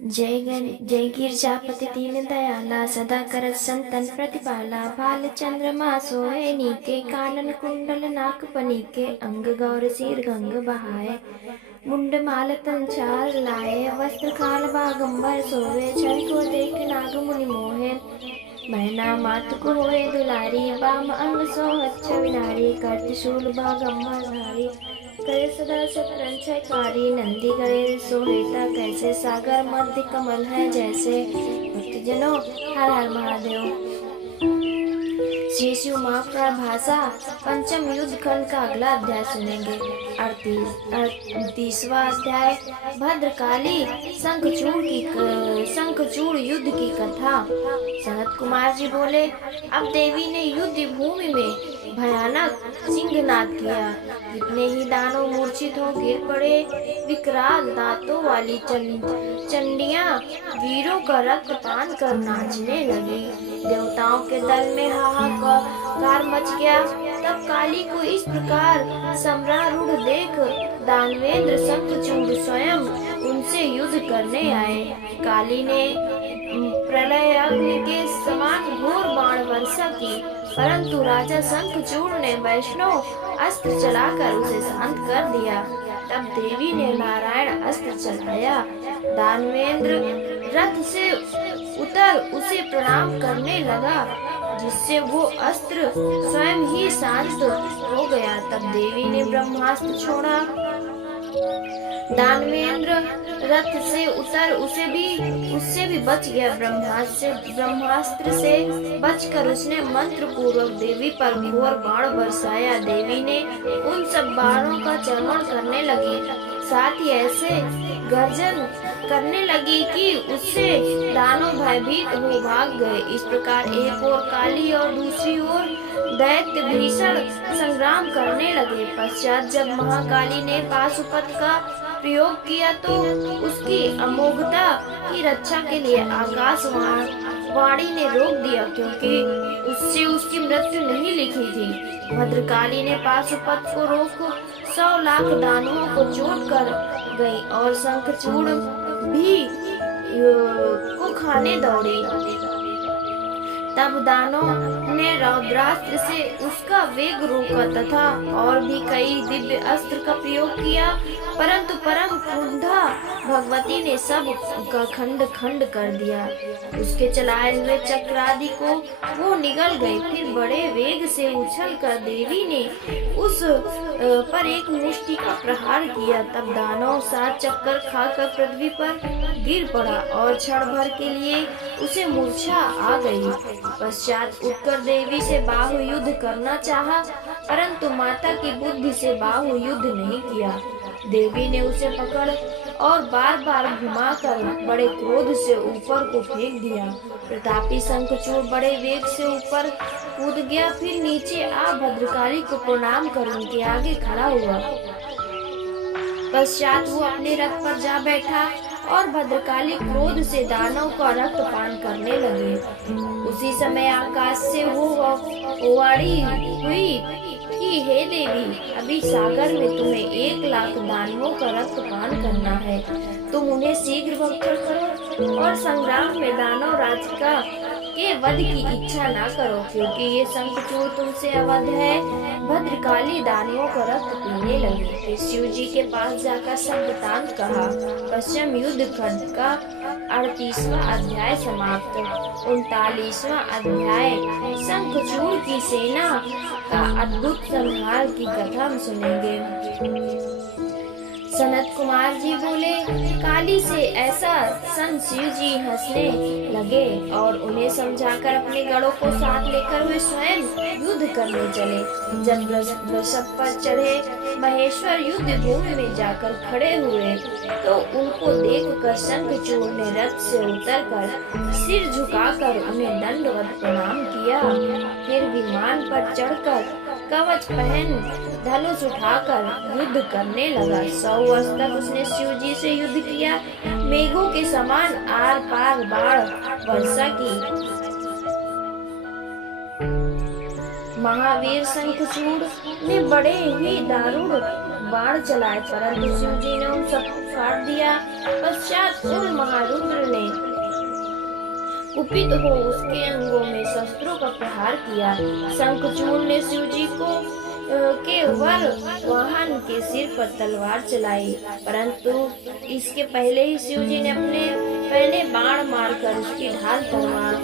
जय गिरजापति दीन दयाला सदा करत संतन प्रतिपाला। भाल चंद्रमा सोहे नीके कानन कुंडल नाक पनीके। अंग गौर सिर गंग बहाए मुंड माल तन चार लाए। वस्त्र खाल बागंबर सोवे छल को देख नाग मुनि मोहे। मैना मात को होए दुलारी बाम अंग सोहत छविनारी। कर शूल बागंबर धारी करे सदा शतरंजयकारी। नंदी गणे सोहेता कैसे सागर मध्य कमल है जैसे। भक्तजनों हर हर महादेव। श्री शिव महाप्रभाषा पंचम युद्ध खंड का अगला अध्याय सुनेंगे। 38वां अध्याय भद्रकाली शंखचूड़ युद्ध की कथा। सनत कुमार जी बोले, अब देवी ने युद्ध भूमि में भयानक सिंहनाद किया। कितने ही दानव मूर्छित हो गिर पड़े। विकराल दांतों वाली चंडियां वीरों का रक्त पान कर नाचने लगी। देवताओं के दल में हाहाकार मच गया। तब काली को इस प्रकार सम्रारूढ़ देख दानवेंद्र शंखचूड़ स्वयं उनसे युद्ध करने आए। काली ने प्रलय अग्नि के समान घोर बाण वर्षा की, परंतु राजा शंखचूड़ ने वैष्णव अस्त्र चलाकर उसे शांत कर दिया। तब देवी ने नारायण अस्त्र चलाया। दानवेंद्र रथ से उतर उसे प्रणाम करने लगा, जिससे वो अस्त्र स्वयं ही शांत हो गया। तब देवी ने ब्रह्मास्त्र छोड़ा। दानवेंद्र रथ से उतर उससे भी बच गया। ब्रह्मास्त्र से बचकर उसने मंत्र पूर्वक देवी पर घोर बाण बरसाया। देवी ने उन सब बाणों का चर्वण करने लगी, साथ ही ऐसे गर्जन करने लगी कि उससे दानव भयभीत हो भाग गए। इस प्रकार एक ओर काली और दूसरी ओर दैत्य भीषण संग्राम करने लगे। पश्चात जब महाकाली ने पाशुपत का प्रयोग किया तो उसकी अमोघता की रक्षा के लिए आकाशवाणी ने रोक दिया, क्योंकि उससे उसकी मृत्यु नहीं लिखी थी। भद्रकाली ने पाशुपत को रोक 100 लाख दानवों को चोट कर गई और शंखचूड़ भी को खाने दौड़ी। तब दानव ने रौद्रास्त्र से उसका वेग रोका तथा और भी कई दिव्य अस्त्र का प्रयोग किया, परंतु परम क्रुद्धा भगवती ने सब का खंड खंड कर दिया। उसके चलाए हुए चक्र आदि को वो निगल गए। फिर बड़े वेग से उछल कर देवी ने उस पर एक मुष्टि का प्रहार किया। तब दानव 7 चक्कर खाकर पृथ्वी पर गिर पड़ा और क्षण भर के लिए उसे मूर्छा आ गई। पश्चात उठकर देवी से बाहु युद्ध करना चाहा, परंतु माता की बुद्धि से बाहु युद्ध नहीं किया। देवी ने उसे पकड़ और बार बार घुमाकर बड़े क्रोध से ऊपर को फेंक दिया। प्रतापी शंखचूड़ बड़े वेग से ऊपर कूद गया। फिर नीचे आ भद्रकाली को प्रणाम कर उनके आगे खड़ा हुआ। पश्चात वो अपने रथ पर जा बैठा और भद्रकाली क्रोध से दानव का रक्त पान करने लगे। उसी समय आकाश से वो वाणी हुई कि हे देवी, अभी सागर में तुम्हें 1 लाख दानवों का रक्त पान करना है। तुम उन्हें शीघ्र भक्षण करो और संग्राम में दानव राज के वध की इच्छा ना करो, क्योंकि ये शंखचूड़ तुमसे अवध है। भद्रकाली दानवों का रक्त पीने लगी। फिर शिव जी के पास जाकर सब वृतांत कहा। पश्चिम युद्ध खंड का 38वां अध्याय समाप्त। 39वां अध्याय शंखचूड़ की सेना का अद्भुत संहार की कथा हम सुनेंगे। सनत कुमार जी बोले, काली से ऐसा सन शिव जी हंसने लगे और उन्हें समझाकर अपने गढ़ों को साथ लेकर वे स्वयं युद्ध करने चले। जब वृषभ पर चढ़े महेश्वर युद्ध भूमि में जाकर खड़े हुए तो उनको देखकर शंखचूड़ ने रथ से उतरकर सिर झुकाकर उन्हें दंडवत प्रणाम किया। फिर विमान पर चढ़कर कवच पहन धनुष उठाकर युद्ध करने लगा। 100 वर्ष तक उसने शिव जी से युद्ध किया। मेघों के समान आर पार बाण वर्षा की। महावीर शंखचूड़ ने बड़े ही दारुण बाण चलाए, परंतु शिव जी ने उन सबको काट दिया। पश्चात उन महारुद्र ने कुपित हो उसके अंगों में शस्त्रों का प्रहार किया। शंखचूड़ ने शिव जी को के वर वाहन के सिर पर तलवार चलाई, परंतु इसके पहले ही शिव जी ने अपने पहले बाण मारकर उसकी ढाल तलवार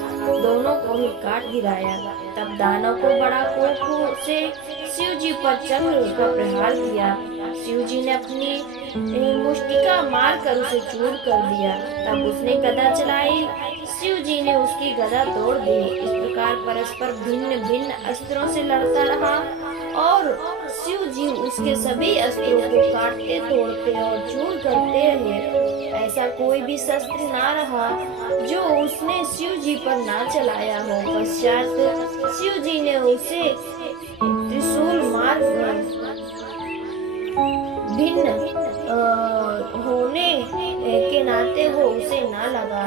दोनों को ही काट गिराया। तब दानव को बड़ा कोप से शिव जी पर चक्र का प्रहार किया। शिव जी ने अपनी मुष्टिका मारकर उसे चूर कर दिया। तब उसने गदा चलाई, शिव जी ने उसकी गदा तोड़ दी। इस प्रकार परस्पर भिन्न भिन्न अस्त्रों से लड़ता रहा और शिव जी उसके सभी अस्त्रों को काटते तोड़ते और चूर करते रहे। ऐसा कोई भी शस्त्र ना रहा जो उसने शिव जी पर ना चलाया हो। पश्चात शिव जी ने उसे त्रिशूल मार्ग में भिन्न होने के नाते वो उसे ना लगा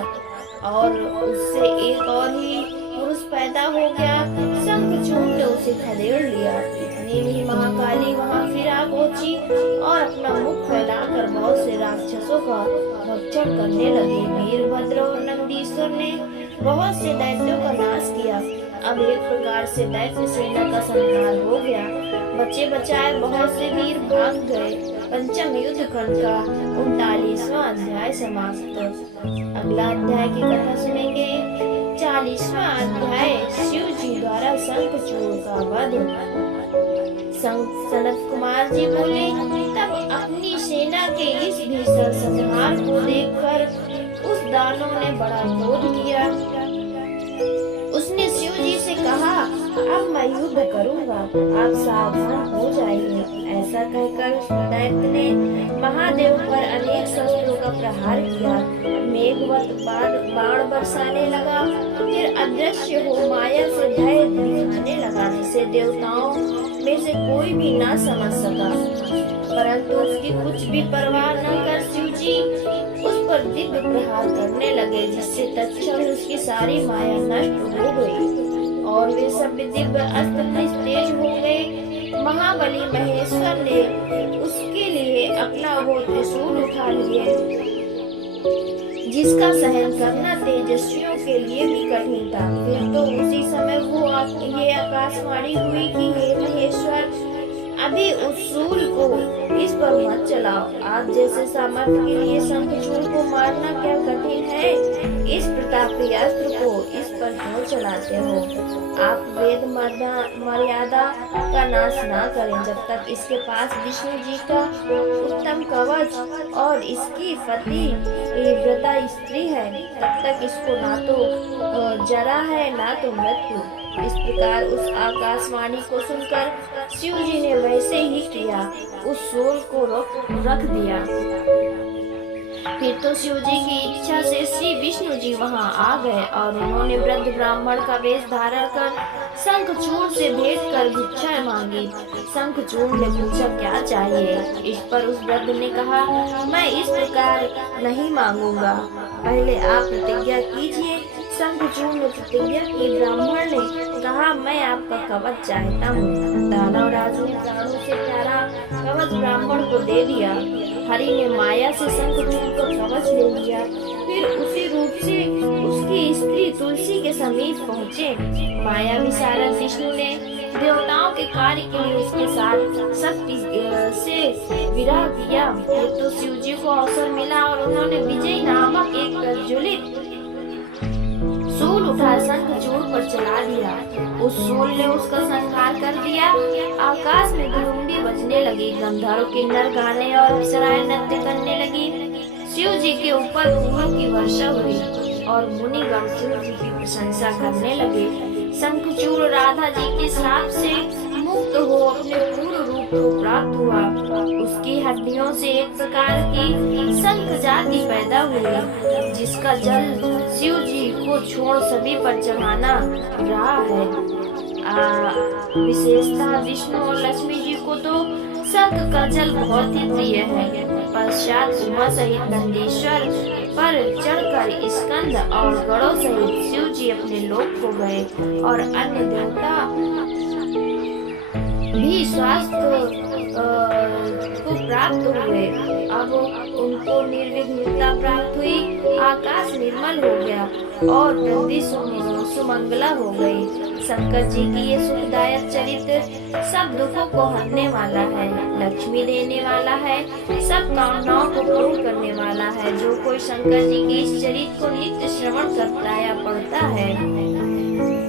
और उससे एक और ही पुरुष पैदा हो गया। शंखचूड़ ने उसे खदेड़ लिया। इतने में महाकाली वहां फिर आ पहुंची और अपना मुख फैलाकर बहुत से राक्षसों का भक्षण करने लगी। वीरभद्र और नंदीश्वर ने बहुत से दैत्यों का नाश किया। अब एक प्रकार से दैत्य सेना का संहार हो गया। बचे बचाए बहुत से वीर भाग गए। पंचम युद्ध खंड का 39वां अध्याय समाप्त। अगला अध्याय की कथा सुनेंगे। 40वां अध्याय शिव जी द्वारा शंखचूड़ का वध। सनत कुमार जी बोले, तब अपनी सेना के इस भीषण संहार को देखकर उस दानव ने बड़ा क्रोध किया। उसने शिव जी से कहा, अब मैं युद्ध करूंगा, आप सावधान हो जाइए। ऐसा कहकर दैत्य ने महादेव पर अनेक शस्त्रों का प्रहार किया। मेघवत बाण बरसाने लगा, फिर अदृश्य हो माया से भय दिखाने लगा, जिसे देवताओं में से कोई भी ना समझ सका। परंतु उसकी कुछ भी परवाह न कर शिव जी उस पर दिव्य प्रहार करने लगे, जिससे तत्क्षण उसकी सारी माया नष्ट हो गई और वे सब दिव्य अस्त्र तेज हो गए। महाबली महेश्वर ने उसके लिए अपना वो त्रिशूल उठा लिए, जिसका सहन करना तेजस्वियों के लिए भी कठिन था। फिर तो उसी समय वो ये आकाशवाणी हुई कि हे महेश्वर, अभी उस शूल को इस पर मत चलाओ। आप जैसे सामर्थ्य के लिए शंखचूड़ को मारना क्या कठिन है? इस प्रतापी अस्त्र को इस पर क्यों चलाते हो? आप वेद मर्यादा का नाश ना करें। जब तक इसके पास विष्णु जी का उत्तम कवच और इसकी पति व्रता स्त्री है, तब तक इसको ना तो जरा है ना तो मृत्यु। इस प्रकार उस आकाशवाणी को सुनकर शिव जी ने वैसे ही किया, उस शूल को रख दिया। फिर तो शिव जी की इच्छा से श्री विष्णु जी वहां आ गए और उन्होंने वृद्ध ब्राह्मण का वेश धारण कर शंखचूड़ से भेंट कर भिक्षा मांगी। शंखचूड़ ने पूछा, क्या चाहिए? इस पर उस वृद्ध ने कहा, मैं इस प्रकार नहीं मांगूंगा, पहले आप प्रतिज्ञा कीजिए। शंखचूड़ ने प्रतिज्ञा की। ब्राह्मण ने कहा, मैं आपका कवच चाहता हूँ। दानव राज ने प्राणों से प्यारा कवच ब्राह्मण को दे दिया। हरि ने माया से शंखचूड़ को कवच ले लिया। फिर उसी रूप से उसकी स्त्री तुलसी के समीप पहुँचे। माया विशारद विष्णु ने देवताओं के कार्य के लिए उसके साथ शक्ति से विवाह किया। फिर तो शिव जी को अवसर मिला और उन्होंने विजय नामक एक प्रज्वलित शूल उठा शंखचूड़ पर चला दिया। उस शूल ने उसका संहार कर दिया। आकाश में गुरुंडी बजने लगी, गंधर्व किन्नर गाने और अप्सराएं नृत्य करने लगी। शिव जी के ऊपर फूलों की वर्षा हुई और मुनिगण शिव जी की प्रशंसा करने लगे। शंखचूड़ राधा जी के श्राप से मुक्त हो अपने पूर्ण रूप को प्राप्त हुआ। उसकी हड्डियों से एक प्रकार की शंख जाति पैदा हुई, जिसका जल शिव जी को छोड़ सभी पर चढ़ाना रहा है। विशेषतः विष्णु और लक्ष्मी जी को तो शंख का जल बहुत ही प्रिय है। पश्चात उमा सहित नंदीश्वर पर चढ़कर स्कंद और गणों सहित शिव जी अपने लोक को गए और अन्य देवता भी स्वास्थ्य को प्राप्त हुए। अब उनको निर्विघ्नता प्राप्त हुई, आकाश निर्मल हो गया और पृथ्वी सुमंगला हो गई। शंकर जी की ये सुखदायक चरित्र सब दुखों को हरने वाला है, लक्ष्मी देने वाला है, सब कामनाओं को पूर्ण करने वाला है। जो कोई शंकर जी के इस चरित्र को नित्य श्रवण करता या पढ़ता है,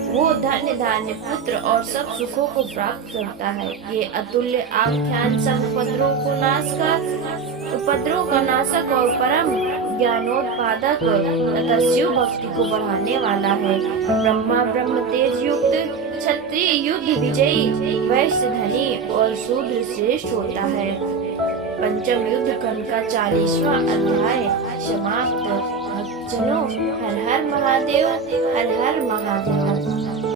वो धन्य धान्य पुत्र और सब सुखों को प्राप्त करता है। ये अतुल्य आख्यान सब उपद्रव का नाशक और परम ज्ञानोत्पादक तथा शिव भक्ति को बढ़ाने वाला है। ब्रह्मा ब्रह्म तेज युक्त, क्षत्रिय युद्ध विजयी, वैश्य धनी और शूद्र श्रेष्ठ होता है। पंचम युद्ध खंड का 40वां अध्याय समाप्त। भक्तजनों, हर हर महादेव, हर हर महादेव।